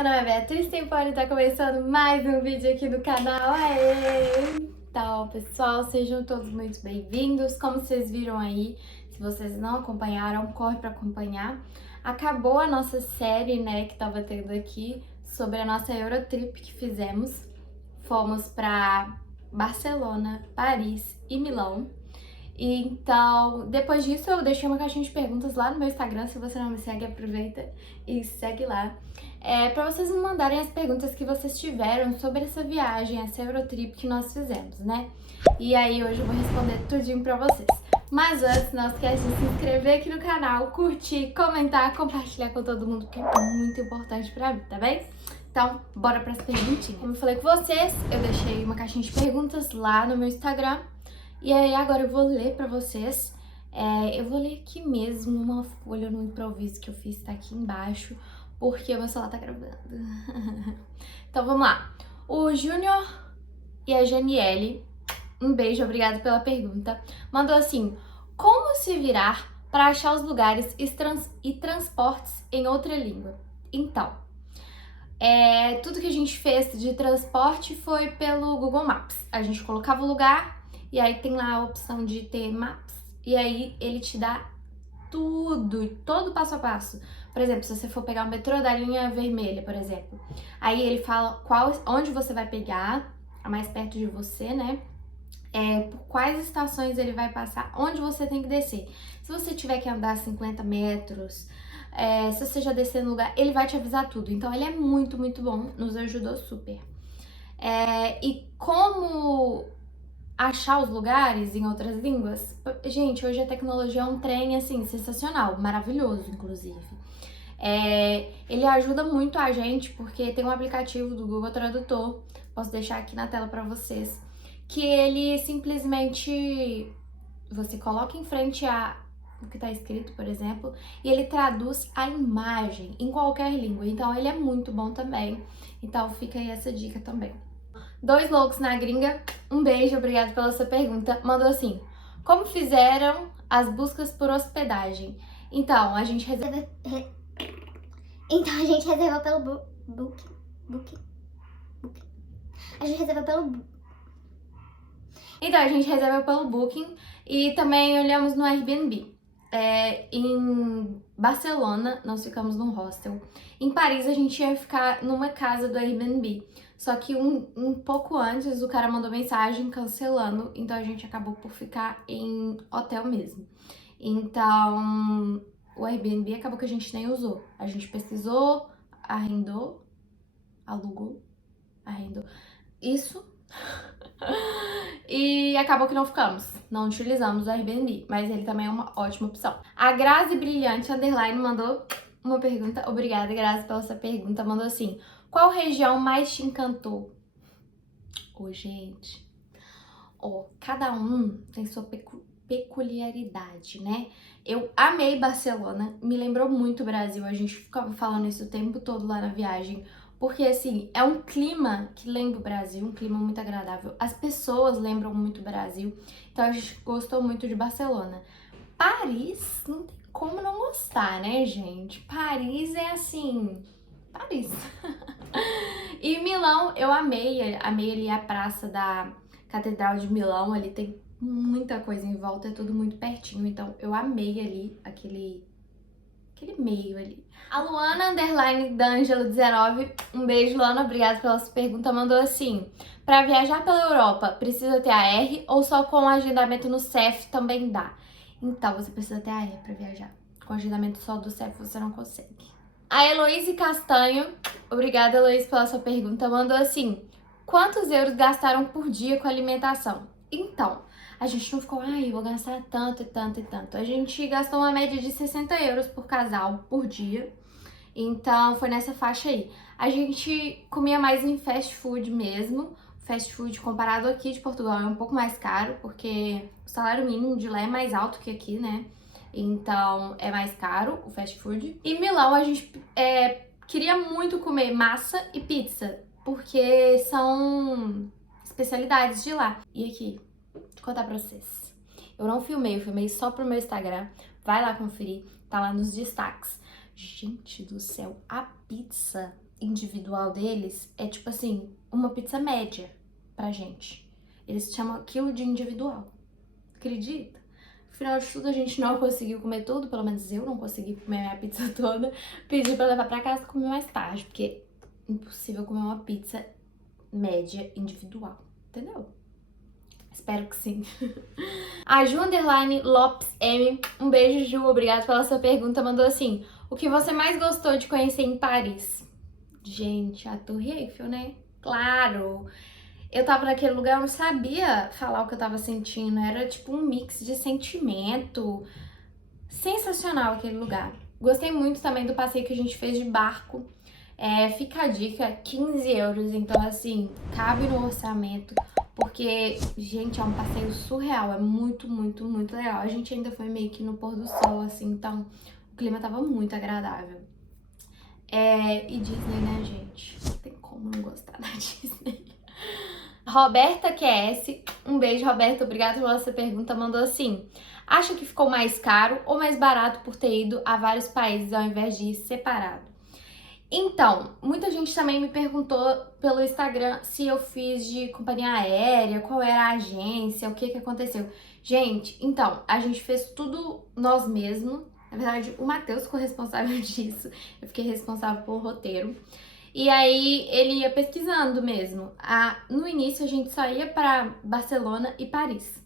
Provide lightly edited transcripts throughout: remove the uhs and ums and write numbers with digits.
meu nome é Beatriz Tempone e tá começando mais um vídeo aqui do canal. Aê! Então, pessoal, sejam todos muito bem-vindos. Como vocês viram aí, se vocês não acompanharam, corre pra acompanhar. Acabou a nossa série, né, que tava tendo aqui sobre a nossa Eurotrip que fizemos. Fomos pra Barcelona, Paris e Milão. Então, depois disso eu deixei uma caixinha de perguntas lá no meu Instagram. Se você não me segue, aproveita e segue lá. Pra vocês me mandarem as perguntas que vocês tiveram sobre essa viagem, essa Eurotrip que nós fizemos, né? E aí hoje eu vou responder tudinho pra vocês. Mas antes, não esquece de se inscrever aqui no canal, curtir, comentar, compartilhar com todo mundo, que é muito importante pra mim, tá bem? Então, bora pras perguntinhas. Como eu falei com vocês, eu deixei uma caixinha de perguntas lá no meu Instagram. E aí agora eu vou ler pra vocês. Eu vou ler aqui mesmo uma folha no improviso que eu fiz, tá aqui embaixo, porque o meu celular tá gravando. Então vamos lá. O Júnior e a Janiele, um beijo, obrigada pela pergunta, mandou assim: como se virar para achar os lugares e transportes em outra língua? Então, tudo que a gente fez de transporte foi pelo Google Maps. A gente colocava o lugar e aí tem lá a opção de ter Maps e aí ele te dá tudo, todo passo a passo. Por exemplo, se você for pegar o metrô da linha vermelha, por exemplo, aí ele fala onde você vai pegar, a mais perto de você, né? Por quais estações ele vai passar, onde você tem que descer. Se você tiver que andar 50 metros, se você já descer no lugar, ele vai te avisar tudo. Então ele é muito, muito bom, nos ajudou super. E como achar os lugares em outras línguas? Gente, hoje a tecnologia é um trem, assim, sensacional, maravilhoso, inclusive. Ele ajuda muito a gente, porque tem um aplicativo do Google Tradutor, posso deixar aqui na tela pra vocês, que ele simplesmente, você coloca em frente o que tá escrito, por exemplo, e ele traduz a imagem em qualquer língua. Então ele é muito bom também. Então fica aí essa dica também. Dois Loucos na Gringa, um beijo, obrigado pela sua pergunta. Mandou assim: como fizeram as buscas por hospedagem? Então, a gente reserva pelo Booking. A gente reserva pelo Então, a gente reserva pelo Booking e também olhamos no Airbnb. Em Barcelona, nós ficamos num hostel. Em Paris, a gente ia ficar numa casa do Airbnb. Só que um pouco antes, o cara mandou mensagem cancelando, então a gente acabou por ficar em hotel mesmo. Então, o Airbnb acabou que a gente nem usou. A gente pesquisou, alugou, isso. E acabou que não ficamos, não utilizamos o Airbnb, mas ele também é uma ótima opção. A Grazi Brilhante Underline mandou uma pergunta. Obrigada, Grazi, pela sua pergunta. Mandou assim: qual região mais te encantou? Gente, cada um tem sua peculiaridade, né? Eu amei Barcelona, me lembrou muito o Brasil, a gente ficava falando isso o tempo todo lá na viagem, porque assim, é um clima que lembra o Brasil, um clima muito agradável, as pessoas lembram muito o Brasil, então a gente gostou muito de Barcelona. Paris, não tem como não gostar, né, gente? Paris é assim, Paris. E Milão, eu amei ali a praça da Catedral de Milão, ali tem muita coisa em volta, é tudo muito pertinho, então eu amei ali aquele meio ali. A Luana Underline D'Angelo 19, um beijo, Luana, obrigada pela sua pergunta, mandou assim: pra viajar pela Europa, precisa ter AR ou só com agendamento no CEF também dá? Então, você precisa ter AR pra viajar. Com agendamento só do CEF você não consegue. A Heloíse Castanho, obrigada, Heloíse, pela sua pergunta, mandou assim: quantos euros gastaram por dia com alimentação? Então, a gente não ficou, vou gastar tanto e tanto e tanto. A gente gastou uma média de 60 euros por casal por dia. Então, foi nessa faixa aí. A gente comia mais em fast food mesmo. Fast food comparado aqui de Portugal é um pouco mais caro, porque o salário mínimo de lá é mais alto que aqui, né? Então, é mais caro o fast food. Em Milão, a gente queria muito comer massa e pizza, porque são especialidades de lá. E aqui, vou contar pra vocês. Eu não filmei, eu filmei só pro meu Instagram. Vai lá conferir, tá lá nos destaques. Gente do céu, a pizza individual deles é tipo assim, uma pizza média pra gente. Eles chamam aquilo de individual. Acredita? Afinal de tudo, a gente não conseguiu comer tudo, pelo menos eu não consegui comer a minha pizza toda. Pedi pra levar pra casa e comer mais tarde, porque é impossível comer uma pizza média individual, entendeu? Espero que sim. A Ju Underline Lopes M, um beijo, Ju, obrigada pela sua pergunta, mandou assim: o que você mais gostou de conhecer em Paris? Gente, a Torre Eiffel, né? Claro! Eu tava naquele lugar, eu não sabia falar o que eu tava sentindo, era tipo um mix de sentimento. Sensacional aquele lugar. Gostei muito também do passeio que a gente fez de barco. Fica a dica, 15 euros, então assim, cabe no orçamento, porque, gente, é um passeio surreal, é muito, muito, muito legal. A gente ainda foi meio que no pôr do sol, assim, então o clima tava muito agradável. E Disney, né, gente? Não tem como não gostar da Disney. Roberta QS, um beijo, Roberta, obrigada pela sua pergunta, mandou assim: acha que ficou mais caro ou mais barato por ter ido a vários países ao invés de ir separado? Então, muita gente também me perguntou pelo Instagram se eu fiz de companhia aérea, qual era a agência, o que aconteceu. Gente, então, a gente fez tudo nós mesmos. Na verdade, o Matheus ficou responsável disso. Eu fiquei responsável pelo roteiro. E aí, ele ia pesquisando mesmo. No início, a gente só ia para Barcelona e Paris.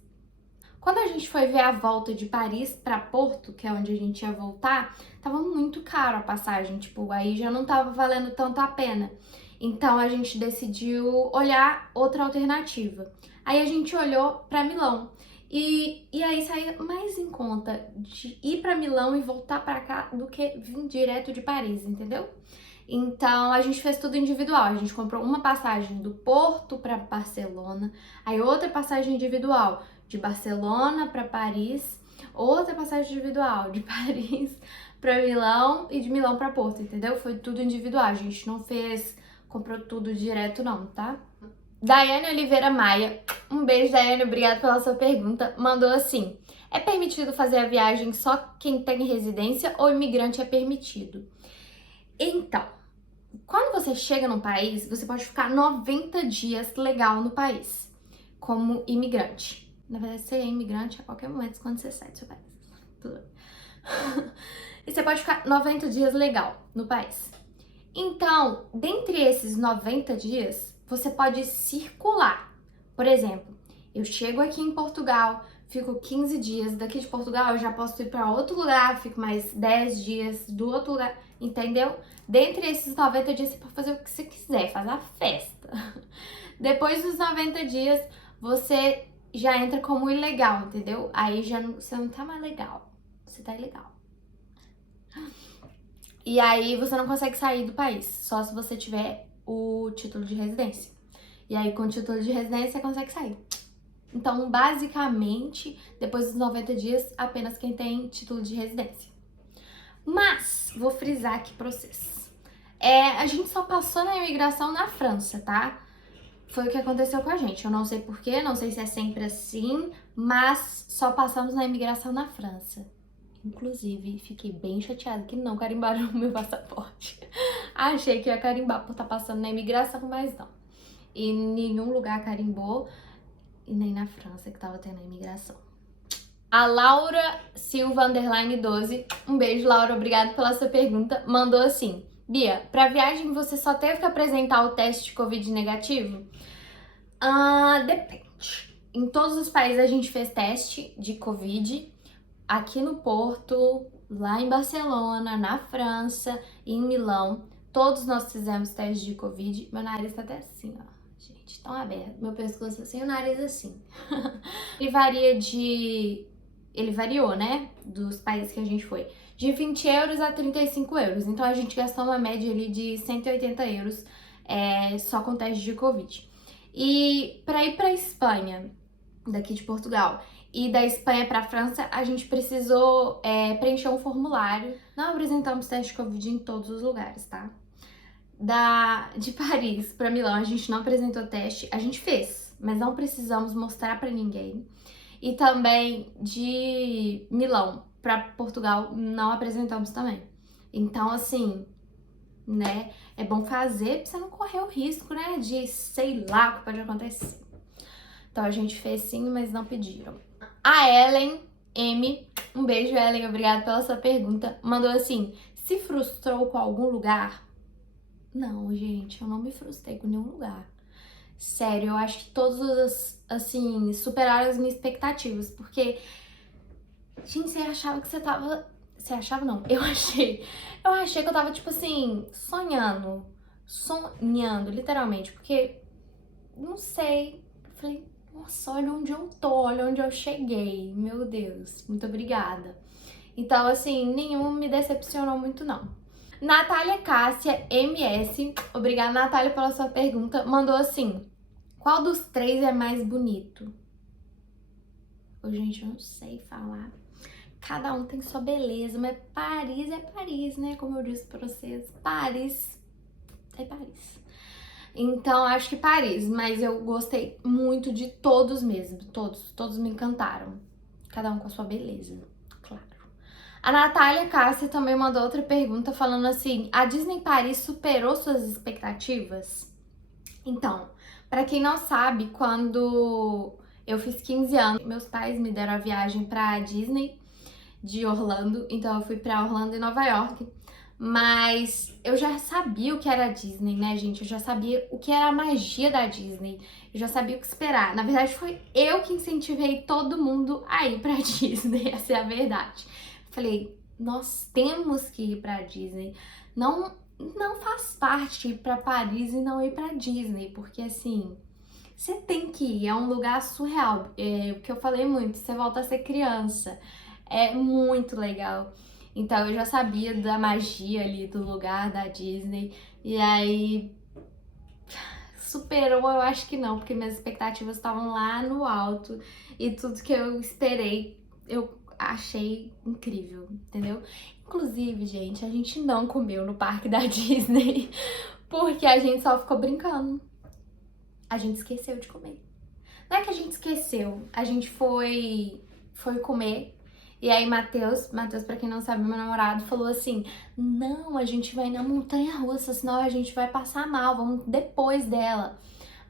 Quando a gente foi ver a volta de Paris para Porto, que é onde a gente ia voltar, tava muito caro a passagem, tipo, aí já não tava valendo tanto a pena. Então a gente decidiu olhar outra alternativa. Aí a gente olhou para Milão. E aí saía mais em conta de ir para Milão e voltar para cá do que vir direto de Paris, entendeu? Então a gente fez tudo individual. A gente comprou uma passagem do Porto para Barcelona, aí outra passagem individual de Barcelona para Paris, outra passagem individual de Paris para Milão e de Milão para Porto, entendeu? Foi tudo individual. A gente não comprou tudo direto não, tá? Daiane Oliveira Maia, um beijo, Daiane, obrigada pela sua pergunta. Mandou assim: é permitido fazer a viagem só quem tem residência ou imigrante é permitido? Então, quando você chega num país, você pode ficar 90 dias legal no país, como imigrante. Na verdade, você é imigrante a qualquer momento quando você sai do seu país. Tudo bem. E você pode ficar 90 dias legal no país. Então, dentre esses 90 dias, você pode circular. Por exemplo, eu chego aqui em Portugal, fico 15 dias. Daqui de Portugal eu já posso ir para outro lugar, fico mais 10 dias do outro lugar, entendeu? Dentre esses 90 dias, você pode fazer o que você quiser, fazer a festa. Depois dos 90 dias, você já entra como ilegal, entendeu? Aí você não tá mais legal, você tá ilegal. E aí você não consegue sair do país, só se você tiver o título de residência. E aí com o título de residência você consegue sair. Então, basicamente, depois dos 90 dias, apenas quem tem título de residência. Mas, vou frisar aqui pra vocês. A gente só passou na imigração na França, tá? Foi o que aconteceu com a gente. Eu não sei porquê, não sei se é sempre assim, mas só passamos na imigração na França. Inclusive, fiquei bem chateada que não carimbaram o meu passaporte. Achei que ia carimbar por estar passando na imigração, mas não. E nenhum lugar carimbou, e nem na França que tava tendo a imigração. A Laura Silva Underline 12, um beijo, Laura, obrigada pela sua pergunta, mandou assim: Bia, pra viagem você só teve que apresentar o teste de Covid negativo? Depende. Em todos os países a gente fez teste de Covid. Aqui no Porto, lá em Barcelona, na França e em Milão, todos nós fizemos teste de Covid. Meu nariz tá até assim, ó. Gente, tão aberto. Meu pescoço assim, o nariz assim. Ele variou, né? Dos países que a gente foi. De 20 euros a 35 euros. Então a gente gastou uma média ali de 180 euros só com teste de Covid. E para ir para Espanha, daqui de Portugal, e da Espanha para a França, a gente precisou preencher um formulário. Não apresentamos teste de Covid em todos os lugares, tá? De Paris para Milão, a gente não apresentou teste. A gente fez, mas não precisamos mostrar para ninguém. E também de Milão para Portugal, não apresentamos também. Então, assim, né? É bom fazer pra você não correr o risco, né? De sei lá o que pode acontecer. Então a gente fez sim, mas não pediram. A Ellen M, um beijo, Ellen, obrigada pela sua pergunta. Mandou assim: se frustrou com algum lugar? Não, gente, eu não me frustrei com nenhum lugar. Sério, eu acho que todos, assim, superaram as minhas expectativas. Porque, gente, você achava que você tava. Você achava não, eu achei. Eu achei que eu tava, tipo assim, sonhando. Sonhando, literalmente. Porque, não sei. Eu falei, nossa, olha onde eu tô, olha onde eu cheguei. Meu Deus, muito obrigada. Então, assim, nenhum me decepcionou muito, não. Natália Cássia MS, obrigada, Natália, pela sua pergunta. Mandou assim: qual dos três é mais bonito? Ô, gente, eu não sei falar. Cada um tem sua beleza, mas Paris é Paris, né? Como eu disse pra vocês, Paris é Paris. Então, acho que Paris, mas eu gostei muito de todos mesmo. Todos me encantaram. Cada um com a sua beleza, claro. A Natália Cássia também mandou outra pergunta falando assim: a Disney Paris superou suas expectativas? Então, pra quem não sabe, quando eu fiz 15 anos, meus pais me deram a viagem pra Disney de Orlando, então eu fui pra Orlando e Nova York. Mas eu já sabia o que era a Disney, né, gente? Eu já sabia o que era a magia da Disney. Eu já sabia o que esperar. Na verdade, foi eu que incentivei todo mundo a ir pra Disney, essa é a verdade. Falei, nós temos que ir pra Disney. Não faz parte ir pra Paris e não ir pra Disney, porque assim, você tem que ir, é um lugar surreal. É o que eu falei muito, você volta a ser criança. É muito legal. Então eu já sabia da magia ali do lugar da Disney. E aí superou, eu acho que não, porque minhas expectativas estavam lá no alto e tudo que eu esperei, eu achei incrível, entendeu? Inclusive, gente, a gente não comeu no parque da Disney porque a gente só ficou brincando. A gente esqueceu de comer. Não é que a gente esqueceu, a gente foi comer. E aí, Matheus, pra quem não sabe, meu namorado, falou assim: não, a gente vai na montanha-russa, senão a gente vai passar mal, vamos depois dela.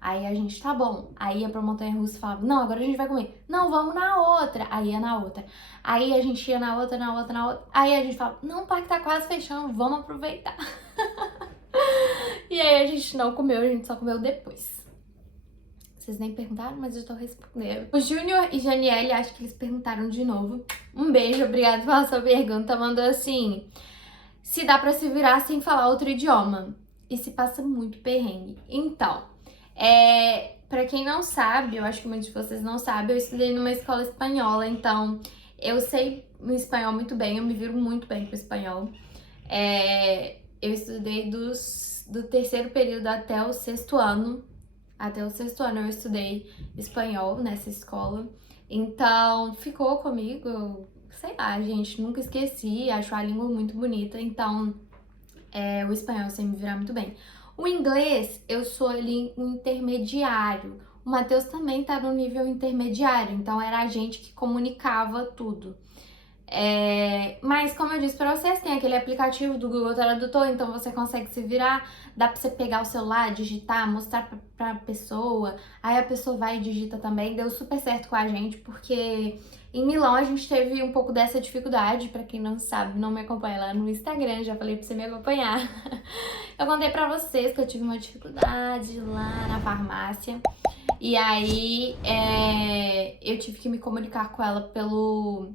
Aí a gente, tá bom. Aí ia pra montanha-russa e falava: não, agora a gente vai comer. Não, vamos na outra. Aí ia na outra. Aí a gente ia na outra, na outra, na outra. Aí a gente falava: não, o parque tá quase fechando, vamos aproveitar. E aí a gente não comeu, a gente só comeu depois. Vocês nem perguntaram, mas eu tô respondendo. O Júnior e Janiele, acho que eles perguntaram de novo. Um beijo, obrigada pela sua pergunta. Mandou assim: se dá pra se virar sem falar outro idioma. E se passa muito perrengue. Então, pra quem não sabe, eu acho que muitos de vocês não sabem, eu estudei numa escola espanhola, então eu sei o espanhol muito bem, eu me viro muito bem com o espanhol. Eu estudei do terceiro período até o sexto ano. Até o sexto ano eu estudei espanhol nessa escola. Então, ficou comigo, sei lá, gente, nunca esqueci, acho a língua muito bonita. Então, o espanhol eu sei me virar muito bem. O inglês, eu sou ali um intermediário. O Matheus também tá no nível intermediário, então era a gente que comunicava tudo. Mas como eu disse pra vocês, tem aquele aplicativo do Google Tradutor, então você consegue se virar, dá pra você pegar o celular, digitar, mostrar pra pessoa, aí a pessoa vai e digita também. Deu super certo com a gente, porque em Milão a gente teve um pouco dessa dificuldade. Pra quem não sabe, não me acompanha lá no Instagram, já falei pra você me acompanhar. Eu contei pra vocês que eu tive uma dificuldade lá na farmácia, e aí eu tive que me comunicar com ela pelo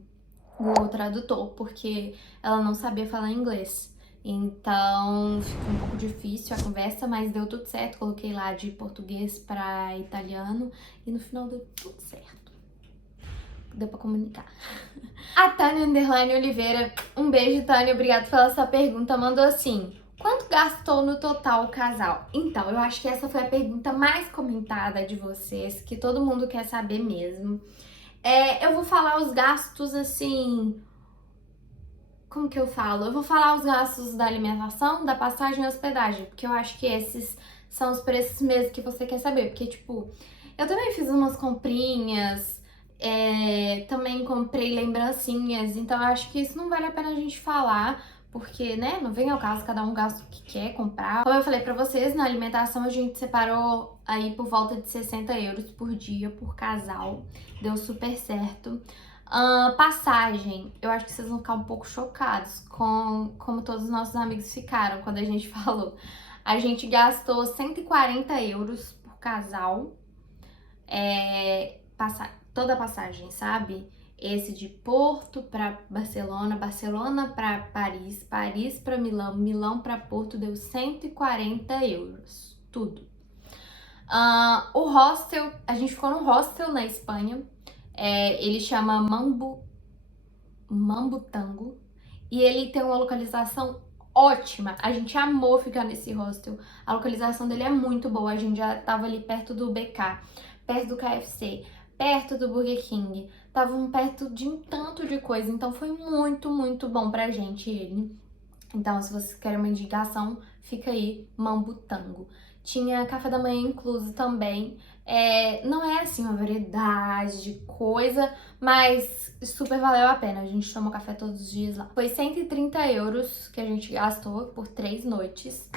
Google Tradutor, porque ela não sabia falar inglês. Então ficou um pouco difícil a conversa, mas deu tudo certo. Coloquei lá de português para italiano e no final deu tudo certo. Deu pra comunicar. A Tânia Underline Oliveira, um beijo, Tânia, obrigada pela sua pergunta. Mandou assim: quanto gastou no total o casal? Então, eu acho que essa foi a pergunta mais comentada de vocês, que todo mundo quer saber mesmo. Eu vou falar os gastos assim. Como que eu falo? Eu vou falar os gastos da alimentação, da passagem e hospedagem, porque eu acho que esses são os preços mesmo que você quer saber. Porque, tipo, eu também fiz umas comprinhas, também comprei lembrancinhas, então eu acho que isso não vale a pena a gente falar, porque, né, não vem ao caso, cada um gasta o que quer comprar. Como eu falei pra vocês, na alimentação a gente separou aí por volta de 60 euros por dia, por casal. Deu super certo. Passagem, eu acho que vocês vão ficar um pouco chocados com como todos os nossos amigos ficaram quando a gente falou. A gente gastou 140 euros por casal, toda a passagem, sabe? Esse de Porto para Barcelona, Barcelona para Paris, Paris para Milão, Milão para Porto deu 140 euros, tudo. O hostel, a gente ficou num hostel na Espanha, ele chama Mambutango e ele tem uma localização ótima. A gente amou ficar nesse hostel. A localização dele é muito boa. A gente já tava ali perto do BK, perto do KFC, perto do Burger King. Estavam perto de um tanto de coisa. Então foi muito, muito bom pra gente ele. Então, se vocês querem uma indicação, fica aí, Mambutango. Tinha café da manhã incluso também. Não é assim uma variedade de coisa, mas super valeu a pena. A gente tomou café todos os dias lá. Foi 130 euros que a gente gastou por 3 noites.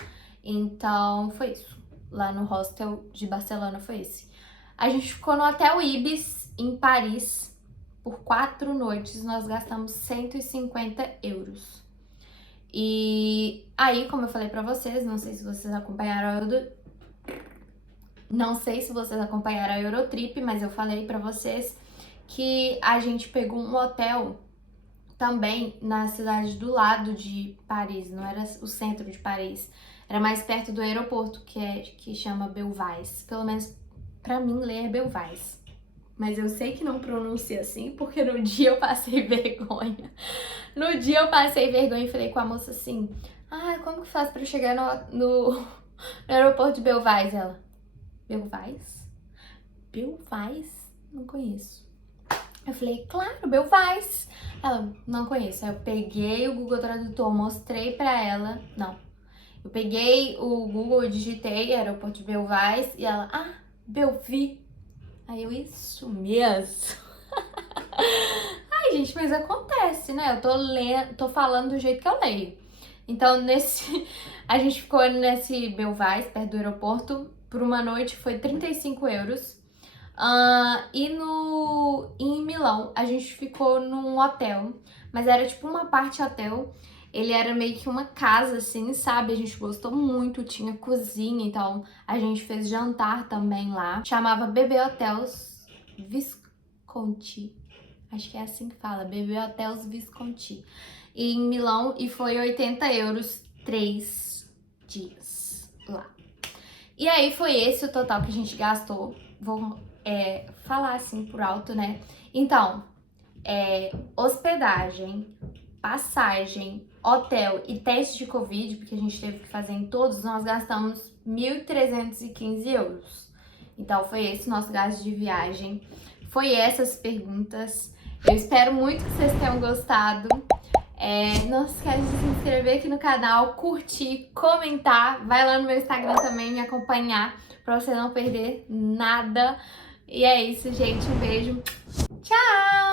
Então, foi isso. Lá no hostel de Barcelona foi esse. A gente ficou no Hotel Ibis, em Paris, por 4 noites. Nós gastamos 150 euros. E aí, como eu falei pra vocês, não sei se vocês acompanharam a Eurotrip, mas eu falei pra vocês que a gente pegou um hotel também na cidade do lado de Paris, não era o centro de Paris, era mais perto do aeroporto, que chama Belvais. Pelo menos pra mim ler é Belvais. Mas eu sei que não pronuncia assim, porque no dia eu passei vergonha. No dia eu passei vergonha e falei com a moça assim: como que faz pra chegar no aeroporto de Belvais? Ela: Belvais? Belvais? Não conheço. Eu falei: claro, Belvais. Ela: não conheço. Aí eu peguei o Google Tradutor, mostrei pra ela. Não. Eu peguei o Google, digitei aeroporto de Belvais e ela: Belvi. Aí eu: isso mesmo. Ai, gente, mas acontece, né? Eu tô falando do jeito que eu leio. Então, a gente ficou nesse Belvais, perto do aeroporto, por uma noite, foi 35 euros. E em Milão, a gente ficou num hotel, mas era tipo uma parte hotel. Ele era meio que uma casa, assim, sabe? A gente gostou muito, tinha cozinha, então a gente fez jantar também lá. Chamava Bebê Hotels Visconti. Acho que é assim que fala, Bebê Hotels Visconti. Em Milão, e foi 80 euros 3 dias lá. E aí foi esse o total que a gente gastou. Vou falar assim por alto, né? Então, hospedagem, passagem, hotel e teste de Covid, porque a gente teve que fazer em todos, nós gastamos 1.315 euros. Então foi esse o nosso gasto de viagem. Foi essas perguntas. Eu espero muito que vocês tenham gostado. Não se esqueça de se inscrever aqui no canal, curtir, comentar. Vai lá no meu Instagram também me acompanhar pra você não perder nada. E é isso, gente. Um beijo. Tchau!